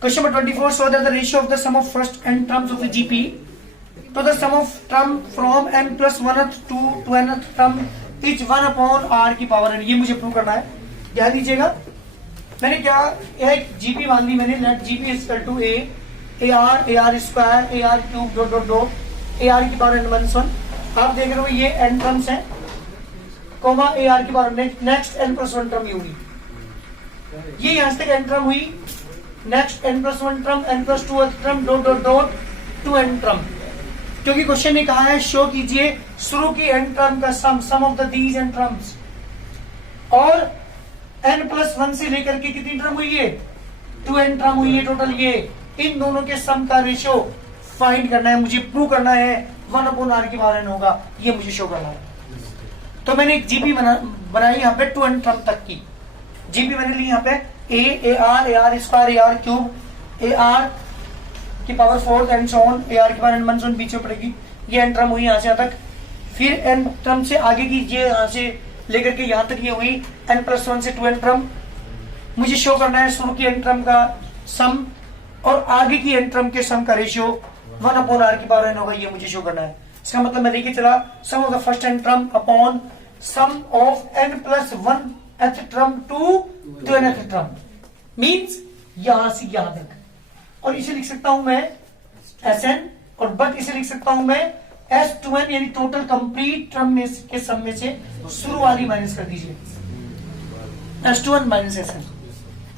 Question number 24. So that the ratio of the sum of first n terms of the GP to the sum of term from n plus 1th to nth term is 1 upon r की power n. ये मुझे prove करना है. ध्यान दीजिएगा, मैंने क्या एक जीपी मान ली मैंने. Let GP is equal to a r square a r cube dot dot dot a r की पावर n माइनस 1. आप देख रहे हो ये n टर्म्स है, कोमा ए आर की power next n plus 1 term ये हुई. ये यहां तक n टर्म हुई, next n plus 1 term n plus 2 term dot dot dot two n term. क्योंकि क्वेश्चन ने कहा है शो कीजिए शुरू की n टर्म का sum of the these n terms. और n प्लस 1 से लेकर के कितनी टर्म हुई है, 2n टर्म हुई है टोटल. ये इन दोनों के सम का रेशियो फाइंड करना है, मुझे प्रूव करना है 1 अपॉन r की पावर n होगा. ये मुझे शो करना है. तो मैंने एक जीपी बनाई यहाँ पे 2n टर्म तक की. जीपी मैंने ली यहाँ पे a r square a r cube a r की power 4 and so on a r की पावर n माइनस 1 बीच में पड़ेगी. ये n टर्म हुई यहाँ से यहाँ तक. फिर n टर्म से आगे की ये यहाँ से लेकर के यहाँ तक ये हुई n प्लस 1 से 2n टर्म. मुझे शो करना है शुरू की n टर्म का सम और आगे की n टर्म के सम का रेशियो 1 अपॉन r की पावर n होगा. ये मुझे शो करना है. इसका मतलब मैं लेके चला sum of the first n term upon sum of n plus 1 th term to 2nth term. Means यहां से यहां तक. और इसे लिख सकता हूं मैं Sn और बट इसे लिख सकता हूं मैं S2n, यानी टोटल कंप्लीट टर्म में के सम में से शुरू वाली माइनस कर दीजिए. S2n minus Sn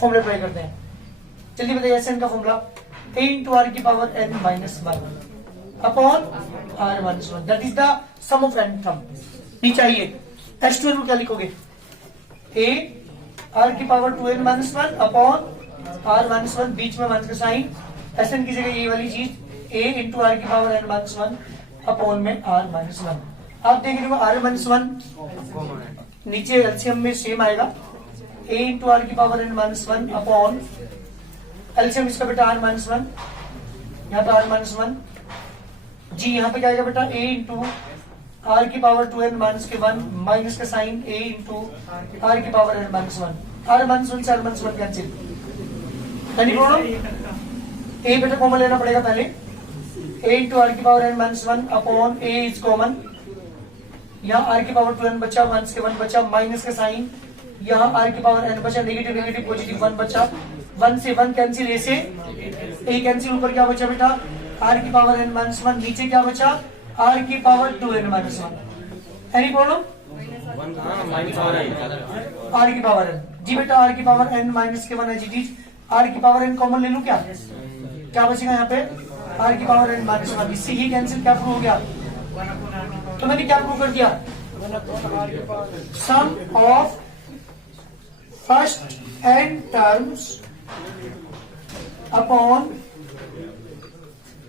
formula apply करते हैं. चलिए बताइए Sn का फॉर्मूला a इंटू आर की power n minus 1 upon r minus 1. That is the sum of n term. नीचे आइए S2n को क्या लिखोगे, a r की power 2n minus 1 upon r minus 1, बीच में माइनस का साइन. Sn की जगह ये वाली चीज a इंटू आर की पावर n माइनस 1 अपॉन में r माइनस 1. आप देख रहे हो r माइनस 1 नीचे एलसीएम में सेम आएगा. a इंटू आर की power n minus 1 upon LCM इसका बेटा r माइनस 1, यहाँ पे r माइनस 1 जी. यहाँ पे क्या आएगा बेटा a इंटू आर की पावर 2n माइनस के 1 माइनस का साइन a इंटू आर की power n minus 1. r minus 1 से r minus 1 cancel. Any problem? a बेटा कॉमन लेना पड़ेगा पहले. a इंटू आर की power n minus 1 upon a is common. यहाँ r की पावर 2n बचा, माइनस के 1 बचा, माइनस का साइन. यहाँ r की पावर n बचा, नेगेटिव नेगेटिव पॉजिटिव 1 बचा. 1 से 1 कैंसिल, a से a कैंसिल. ऊपर क्या बचा बेटा r की पावर n माइनस 1. नीचे क्या बचा r की power 2n minus 1. Any problem? r की पावर n जी बेटा r की पावर n माइनस के 1 है जी. r की पावर n कॉमन ले लूं क्या, क्या बचेगा यहाँ पे r की पावर n माइनस 1. इससे ही कैंसिल. क्या प्रूव हो गया, तो मैंने क्या प्रूव कर दिया, sum of first n terms upon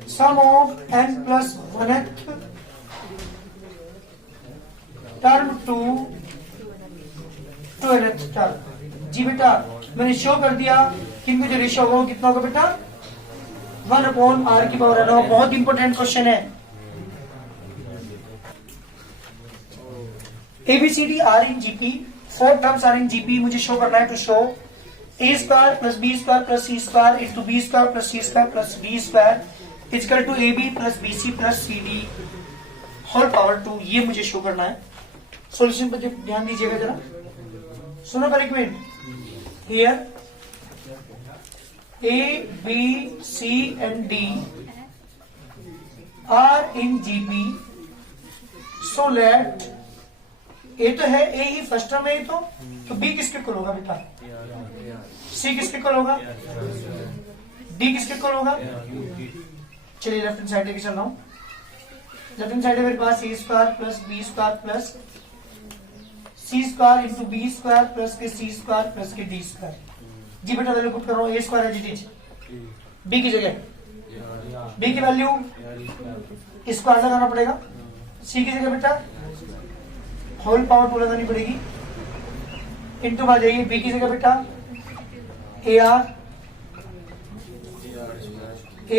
sum of n plus 1th term to 2nth term. जी बेटा मैंने शो कर दिया कि इनमें जो रेशियो होगा वो कितना होगा बेटा 1 अपॉन r की पावर n. बहुत इंपॉर्टेंट क्वेश्चन है. ABCD are in GP, 4 terms are in GP. मुझे शो करना है to show a square plus b square plus c square into b square plus c square plus d square equal to ab plus bc plus cd whole power 2. ये मुझे show करना है. Solution पर ध्यान दीजिएगा जरा, सुनो पर एक minute. Here A, B, C and D are in GP. So let A तो है, A ही फर्स्ट टर्म है तो B किसके इक्वल होगा बेटा, C किसके इक्वल होगा, D किसके इक्वल होगा. चलिए लेफ्ट हैंड साइड लेके चल रहा हूँ. लेफ्ट हैंड साइड है मेरे पास a square plus b square plus c square into b square plus के c स्क्वायर प्लस के d स्क्वायर. जी बेटा वैल्यू पुट कर रहा हूँ. a स्क्वायर है जी, b की जगह b की वैल्यू स्क्वायर लगाना पड़ेगा. c की जगह बेटा होल पावर 2 लगानी पड़ेगी. इंटू आ जाइए b की जगह बेटा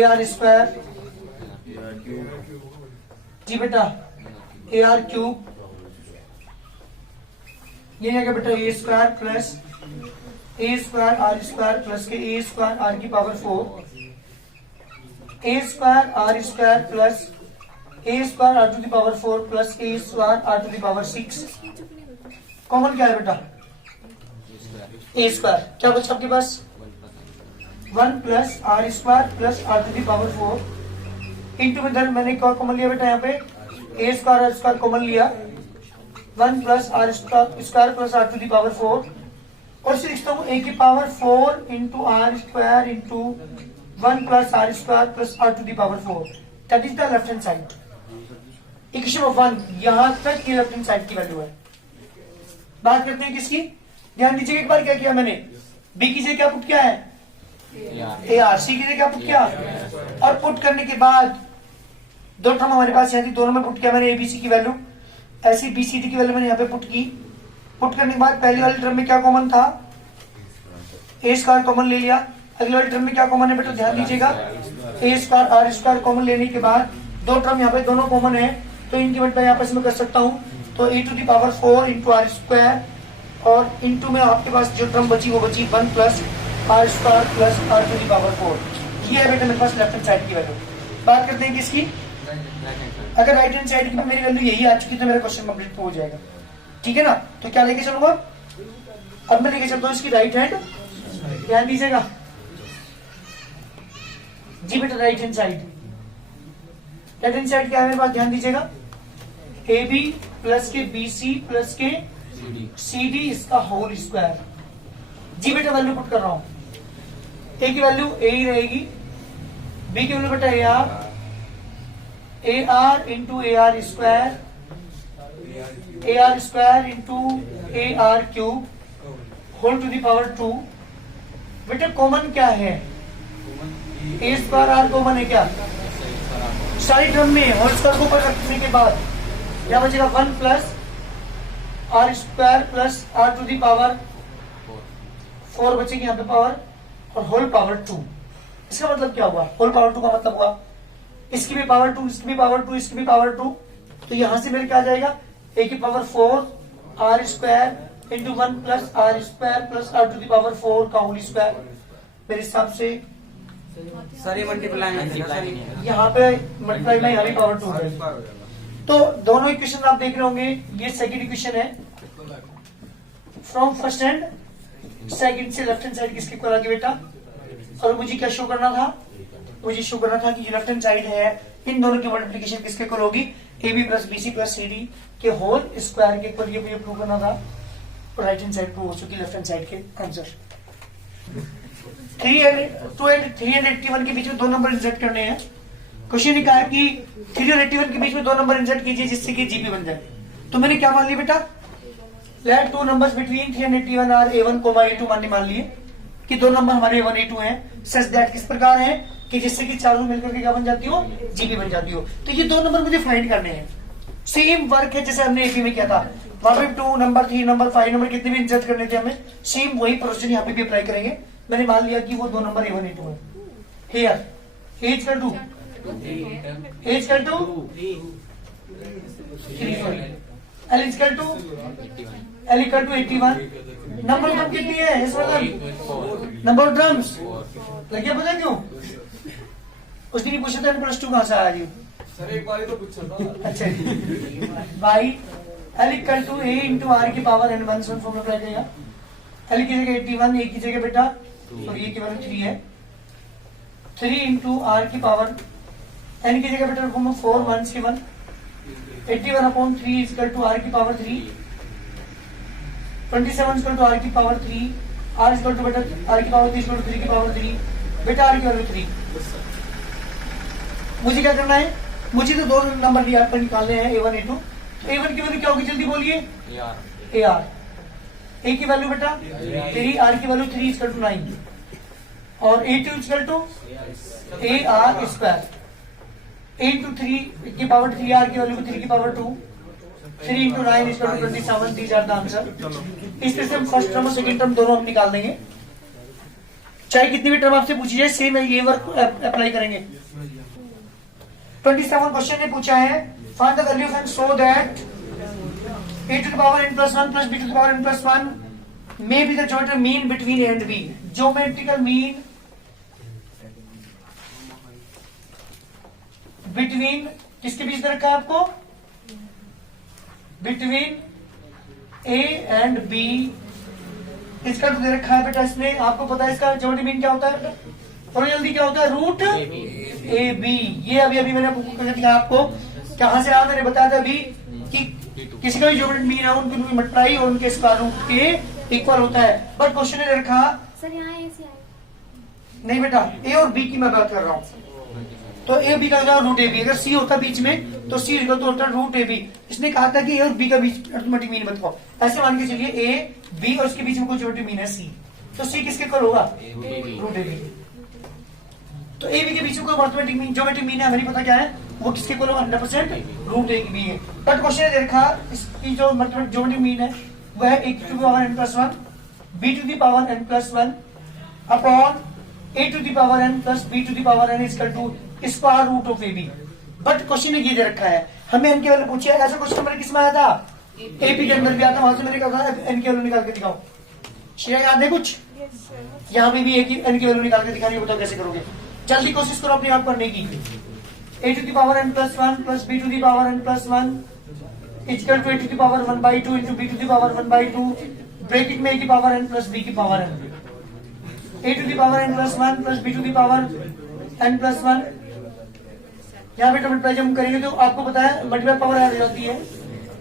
ar स्क्वायर जी बेटा ar क्यूब. ये क्या बेटा a square plus a square r square plus के ए स्क्वायर आर की power 4, a square r square plus a square r to the power 4 plus a square r to the power 6। Common क्या है बेटा? A square. क्या बचा आपके पास? 1 plus r square plus r to the power 4 into में इधर मैंने क्या कॉमन लिया बेटा? यहाँ पे ए स्क्वायर आर स्क्वायर कॉमन लिया, 1 plus r square plus r to the power 4 और इसे लिखता हूँ ए की power 4 into r square into 1 plus r square plus r to the power 4। That is the left hand side. Equation of 1 यहां तक ये left hand side की value है। बात करते हैं किसकी? ध्यान दीजिए एक बार क्या किया मैंने, बी की जगह क्या पुट किया है? A R. सी की जगह क्या पुट किया? और पुट करने के बाद दो टर्म हमारे पास यहाँ थी, दोनों में पुट किया मैंने एबीसी की वैल्यू, ऐसी बीसीडी की वैल्यू मैंने यहाँ पे पुट की। पुट करने के बाद पहली वाली टर्म में क्या कॉमन था? ए स्क्वायर कॉमन ले लिया। अगली वाली टर्म में क्या कॉमन है बेटा? ध्यान दीजिएगा, ए स्क्वायर आर स्क्वायर कॉमन लेने के बाद दो टर्म यहाँ पे दोनों कॉमन है, तो इनकी मैं आपस में कर सकता हूँ। तो a to the power 4 into r square और इंटू में आपके पास जो टर्म बची वो बची 1 plus r square plus r to the power 4। ये है बेटा मेरे पास लेफ्ट हैंड साइड की वैल्यू। बात करते हैं किसकी? अगर राइट हैंड साइड की मेरी वैल्यू यही आ चुकी तो मेरा क्वेश्चन कंप्लीट हो जाएगा। ठीक है ना? तो क्या लेके चलूंगा? अब मैं लेके चलता हूँ इसकी राइट हैंड। ध्यान दीजिएगा जी बेटा, right hand side. Right hand side क्या है मेरे पास? ध्यान दीजिएगा, ए बी प्लस के बी सी प्लस के सी डी इसका होल स्क्वायर। जी बेटा वैल्यू पुट कर रहा हूं, ए की वैल्यू ए ही रहेगी, बी की वैल्यू बेटा a r into a r square, a r square into a r cube whole to the power 2। बेटा कॉमन क्या है? ए स्क्वायर आर कॉमन है क्या? सारी टर्म में होल स्क्वायर को ऊपर रखने के बाद क्या बचेगा? 1 plus r square plus r to the power 4 बचेगी यहाँ पे पावर और होल पावर 2। इसका मतलब क्या हुआ? होल पावर 2 का मतलब हुआ इसकी भी पावर 2, इसकी भी पावर 2, इसकी भी पावर 2। तो यहां से मेरे क्या आ जाएगा? ए की power 4 r square into 1 plus r square plus r to the power 4 का होल स्क्वायर। मेरे हिसाब से सारी मल्टीप्लाई यहाँ पे मल्टीप्लाई में यहाँ भी पावर 2 है। तो दोनों इक्वेशन आप देख रहे होंगे, ये सेकंड इक्वेशन है फ्रॉम फर्स्ट हैंड, सेकंड से लेफ्ट हैंड साइड किसके इक्वल आ गई बेटा? और मुझे क्या शो करना था? मुझे शो करना था कि जो लेफ्ट हैंड साइड है इन दोनों की मल्टीप्लिकेशन किसके इक्वल होगी? A b plus b c plus c d के होल स्क्वायर के इक्वल। ये मुझे प्रूव करना था और राइट हैंड साइड प्रूव हो चुकी लेफ्ट हैंड साइड के आंसर। 3 एंड 81 के बीच में दो नंबर इंसर्ट करने हैं। क्वेश्चन ने कहा कि 3 और 81 के बीच में दो नंबर इंसर्ट कीजिए जिससे कि जीपी बन जाए। तो मैंने क्या मान लिया बेटा? Let 2 numbers between 3 and 81 are A1, A2 मान लिए कि दो नंबर हमारे A1, A2 हैं, सच दैट किस प्रकार है कि जिससे कि चारों मिलकर के क्या बन जाती हो? जीपी बन जाती हो। तो ये दो नंबर मुझे फाइंड करने हैं। सेम वर्क है जैसे हमने एपी में किया था। वहां पे 2 नंबर 3 नंबर 5 नंबर कितने भी इंसर्ट करने थे हमें, सेम वही प्रोसीजर यहाँ पे भी अप्लाई करेंगे। मैंने मान लिया कि वो दो नंबर A1, A2 है। हियर एज कर दू, एज कर दू 3 सॉरी, एल इज कर to l equal to 81। Number of ड्रम कितनी है इस वक्त? नंबर ऑफ ड्रम्स लगे पता क्यों? उस दिन पूछा था +2 कहां से आया? सर एक बार तो पूछा था। अच्छा by l equal to a into r की पावर n 1 फॉर्म अप्लाई करेगा। एल की जगह 81, ए की जगह बेटा तो ए की वैल्यू 3 है, 3 इंटू आर की पावर n की जगह बेटा फॉर्म 4 1 की 1, 81 अपॉन 3 इक्वल टू आर की पावर 3, 27 इक्वल टू आर की पावर 3, आर इक्वल टू बेटा आर की पावर 3 इक्वल टू 3 की पावर 3, बेटा आर की वैल्यू 3। मुझे क्या करना है? मुझे तो दो नंबर दिया पर निकालने हैं A1, A2। तो A1 की वैल्यू क्या होगी जल्दी बोलिए? AR। A की वैल्यू बेटा 3, आर की वैल्यू 3 इक्वल टू 9 और A2 equal to AR square. 8 into 3 की पावर 3, आर की वैल्यू 3 की power 2, 3 into 9 equal to 27। These are the answer. इस तरह से हम फर्स्ट टर्म और सेकंड टर्म दोनों हम निकाल देंगे। चाहे कितनी भी टर्म आपसे पूछी जाए सेम है, ये वर्क अप्लाई करेंगे। 27 क्वेश्चन ने पूछा है find the value of n so that a to the power n+1 plus b to the power n+1 may be the geometrical mean between a and b. Geometrical mean between किसके बीच में रखा है आपको? Between a and b. इसका तो दे रखा है बेटा इसने, आपको पता है इसका ज्योमेट्रिक मीन क्या होता है? थोड़ी जल्दी क्या होता है? Root a b. ये अभी अभी मैंने दिखाया आपको, कहां से आया मैंने बताया था अभी कि किसी का भी ज्योमेट्रिक मीन है उनकी मल्टीप्लाई और उनके स्क्वायर रूट के इक्वल होता है। बट क्वेश्चन ने रखा सर यहाँ ऐसे आए। नहीं बेटा, ए और बी की मैं बात कर रहा हूँ, तो ए बी का रूट ए बी। अगर सी होता बीच में तो सी तो होता रूट ए बी। इसने कहा था कि ए और बी का बीच अर्थमेटिक मीन बताओ। ऐसे मान के चलिए ए बी और उसके बीच में कोई ज्योमेट्रिक मीन है सी, तो सी किसके इक्वल होगा? Root a b. तो ए बी के बीच में कोई अर्थमेटिक मीन ज्योमेट्रिक मीन है, हमें नहीं पता क्या है वो किसके इक्वल होगा? 100% रूट ए बी है। बट क्वेश्चन ने देखा इसकी जो मतलब ज्योमेट्रिक मीन है वह है a to the power n plus 1 b to the power n plus 1 upon a to the power n plus b to the power n equal to square root of a b. But question ने ये दे रखा है, हमें N के value पूछी है। ऐसा question मेरे किस में आया था? एपी के अंदर भी आता, वहां से मैंने कहा एन के वैल्यू निकाल के दिखाओ। शेयर याद है कुछ? यहाँ पे भी एन की वैल्यू निकाल के दिखानी है, बताओ कैसे करोगे? जल्दी कोशिश करो अपने आप करने की। A to the power n plus 1 plus b to the power n plus 1 equal to a to the power 1/2 into b to the power 1/2 bracket में ए की पावर n प्लस बी की power n। A to the power n plus 1 plus b to the power n plus 1। यहाँ पे multiply जब हम करेंगे तो आपको पता है मल्टीप्लाई पावर आ जाती है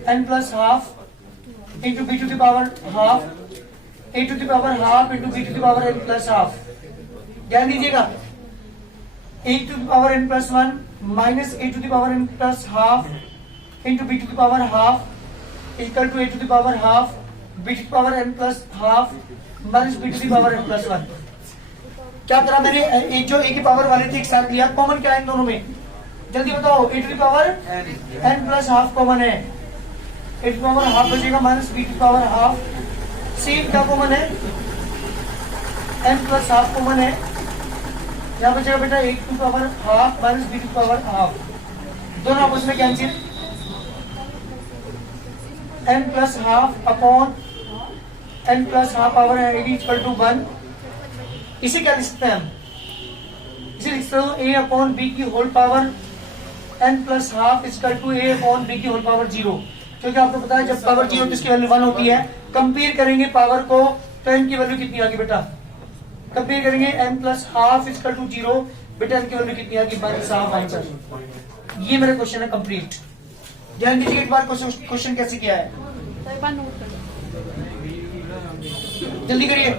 n plus half into b to the power half a to the power half into b to the power n plus half. ध्यान दीजिएगा, a to the power n plus 1 minus a to the power n plus half into b to the power half equal to a to the power half b to the power n plus half minus b to the power n plus 1। क्या करा मैंने? एक जो ए की power वाले थे एक साथ लिया, कॉमन क्या है इन दोनों में? जल्दी बताओ। A to the power n plus half common है, a to the power half बचेगा minus b to the power half. See क्या कॉमन है? n प्लस हाफ कॉमन है, यहाँ बचेगा बेटा a to the power half minus b to the power half. दोनों आपस में cancel, n plus half upon n plus half power है इक्वल टू 1। इसे क्या लिख सकते हैं हम? इसे लिख सकते हो a अपॉन बी की whole power n plus half equal to a upon b की होल पावर 0। क्योंकि आपको पता है जब पावर 0 तो इसकी वैल्यू 1 होती है। कंपेयर करेंगे पावर को तो n की वैल्यू कितनी आ गई बेटा? कंपेयर करेंगे n plus half equal to 0, बेटा n की वैल्यू कितनी आ गई? Minus half answer. ये मेरा क्वेश्चन है कंप्लीट। ध्यान दीजिए एक बार क्वेश्चन कैसे किया है, तो एक बार नोट कर लो। जल्दी करिए।